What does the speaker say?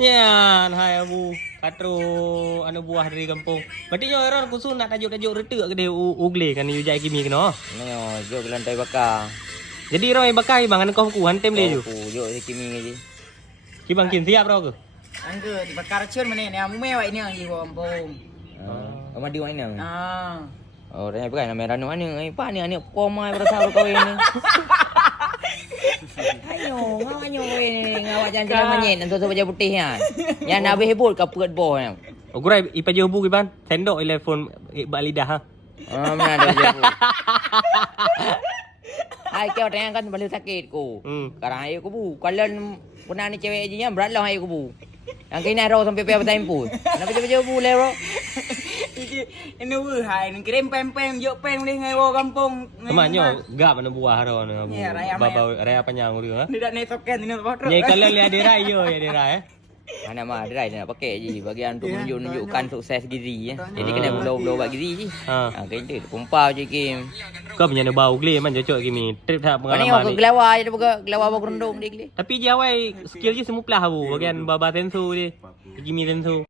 Ya, hai abu katro anu buah dari kampung. Berarti yo orang kusun nak tajuk-tajuk retek ke dia ugle kan you jai kimi kena. Nyo, jok lantai bakar. Jadi orang bakai bang anu kau ku hantem le ju. Jok si kimi je. Ki bang kin siap ro ke? Angge dibakar cun mana ni amu mewah ini yang di kampung. Kamu di mana? Ah. Oh, dah bukan nama ranu ani. Apa ni ani koma berasa kau ini. Ayo, ngawanyo ini ngawak jangan jalan manyet nanti tu baju putih kan. Yang nak hebul ke perut boh yang. Oh kurai ipa je buku ban. Sendok telefon bak lidah ha. Mana ada je. Hai kau tanya kan balik sakit ku. Sekarang ayo ku bu. Kalau pernah ni cewek je yang berat lah ayo ku bu. Yang kena roh sampai apa tempo. Nak baju bu le roh. Ini hai ni kirim pem-pem jok pem boleh ngai wo kampung. Temanyo gap anu buah ro anu. Baba raya panjang tu ha. Tidak ni token ini potro. Ni kalau lihat dia yo ya dia eh. Mana mah dia nak pakai je bagian untuk menunjukkan sukses diri ya. Jadi kena blow bagi diri je. Ha kena kumpau je Kim. Kau punya nu bau gle man cocok kimi. Trip tak Ni pengalaman aku gelawar je gelawar bawa gerundung dia. Tapi jawai skill je semua pelah bu bagian baba tensu dia. Kimi tensu.